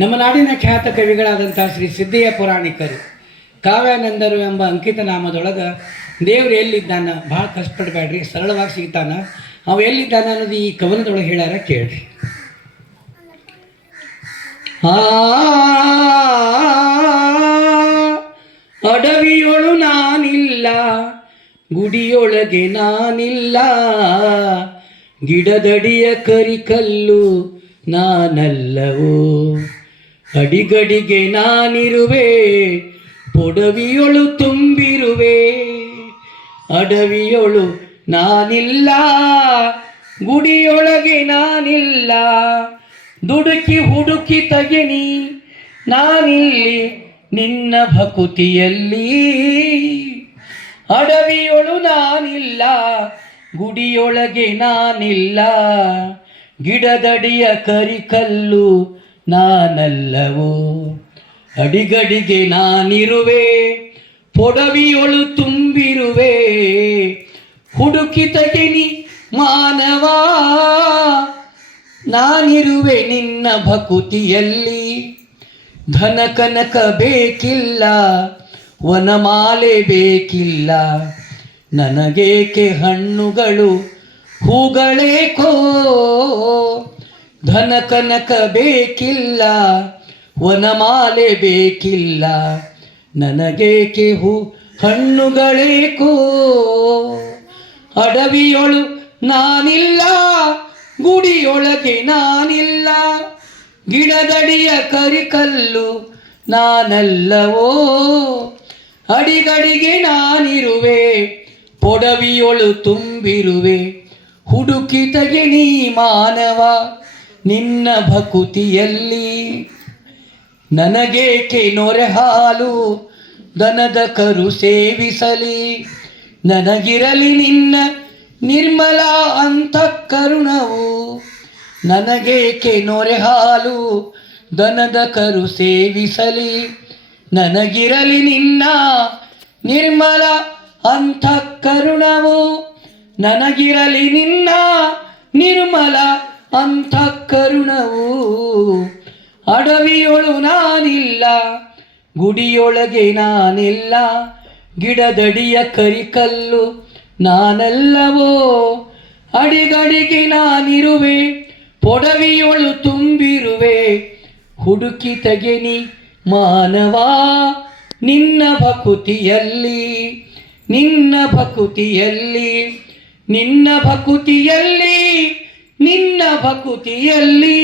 ನಮ್ಮ ನಾಡಿನ ಖ್ಯಾತ ಕವಿಗಳಾದಂಥ ಶ್ರೀ ಸಿದ್ದಯ್ಯ ಪುರಾಣಿಕರು ಕಾವ್ಯಾನಂದರು ಎಂಬ ಅಂಕಿತ ನಾಮದೊಳಗೆ ದೇವರು ಎಲ್ಲಿದ್ದಾನ, ಭಾಳ ಕಷ್ಟಪಡಬೇಡ್ರಿ, ಸರಳವಾಗಿ ಸಿಗ್ತಾನ, ಅವ ಎಲ್ಲಿದ್ದಾನ ಅನ್ನೋದು ಈ ಕವನದೊಳಗೆ ಹೇಳ್ಯಾರ, ಕೇಳ್ರಿ. ಅಡವಿಯೊಳು ನಾನಿಲ್ಲ, ಗುಡಿಯೊಳಗೆ ನಾನಿಲ್ಲ, ಗಿಡದಡಿಯ ಕರಿಕಲ್ಲು ನಾನಲ್ಲವೋ, ಅಡಿಗಡಿಗೆ ನಾನಿರುವೆ, ಪೊಡವಿಯೊಳು ತುಂಬಿರುವೆ. ಅಡವಿಯೊಳು ನಾನಿಲ್ಲ, ಗುಡಿಯೊಳಗೆ ನಾನಿಲ್ಲ, ದುಡುಕಿ ಹುಡುಕಿ ತಗೆನಿ ನಾನಿಲ್ಲಿ ನಿನ್ನ ಭಕುತಿಯಲ್ಲಿ. ಅಡವಿಯೊಳು ನಾನಿಲ್ಲ, ಗುಡಿಯೊಳಗೆ ನಾನಿಲ್ಲ, ಗಿಡದಡಿಯ ಕರಿಕಲ್ಲು ನಾನಲ್ಲವೋ, ಅಡಿಗಡಿಗೆ ನಾನಿರುವೆ, ಪೊಡವಿಯೊಳು ತುಂಬಿರುವೆ. ಹುಡುಕಿ ತಗಿನಿ ಮಾನವ, ನಾನಿರುವೆ ನಿನ್ನ ಭಕುತಿಯಲ್ಲಿ. ಧನ ಕನಕ ಬೇಕಿಲ್ಲ, ವನಮಾಲೆ ಬೇಕಿಲ್ಲ, ನನಗೇಕೆ ಹಣ್ಣುಗಳು ಹೂಗಳೇಕೋ. ಧನ ಕನಕ ಬೇಕಿಲ್ಲ, ವನಮಾಲೆ ಬೇಕಿಲ್ಲ, ನನಗೇಕೆ ಹಣ್ಣುಗಳೇಕೋ. ಅಡವಿಯೊಳು ನಾನಿಲ್ಲ, ಗುಡಿಯೊಳಗೆ ನಾನಿಲ್ಲ, ಗಿಡದಡಿಯ ಕರಿಕಲ್ಲು ನಾನಲ್ಲವೋ, ಅಡಿಗಡಿಗೆ ನಾನಿರುವೆ, ಪೊಡವಿಯೊಳು ತುಂಬಿರುವೆ. ಹುಡುಕಿ ತಗೆನಿ ಮಾನವ ನಿನ್ನ ಭಕುತಿಯಲ್ಲಿ. ನನಗೇಕೆ ನೊರೆ ಹಾಲು ದನದ ಕರು ಸೇವಿಸಲಿ, ನನಗಿರಲಿ ನಿನ್ನ ನಿರ್ಮಲ ಅಂತಃಕರುಣವು. ನನಗೇಕೆ ನೊರೆ ಹಾಲು ದನದ ಕರು ಸೇವಿಸಲಿ, ನನಗಿರಲಿ ನಿನ್ನ ನಿರ್ಮಲ ಅಂತಃಕರುಣವು. ನನಗಿರಲಿ ನಿನ್ನ ನಿರ್ಮಲ ಅಂತಃಕರುಣವು. ಅಡವಿಯೊಳು ನಾನಿಲ್ಲ, ಗುಡಿಯೊಳಗೆ ನಾನಿಲ್ಲ, ಗಿಡದಡಿಯ ಕರಿಕಲ್ಲು ನಾನಲ್ಲವೋ, ಅಡಿಗಡಿಗೆ ನಾನಿರುವೆ, ಪೊಡವಿಯೊಳು ತುಂಬಿರುವೆ. ಹುಡುಕಿ ತೆಗೆನಿ ಮಾನವ ನಿನ್ನ ಭಕುತಿಯಲ್ಲಿ, ನಿನ್ನ ಭಕುತಿಯಲ್ಲಿ, ನಿನ್ನ ಭಕುತಿಯಲ್ಲಿ, ನಿನ್ನ ಭಕುತಿಯಲ್ಲಿ.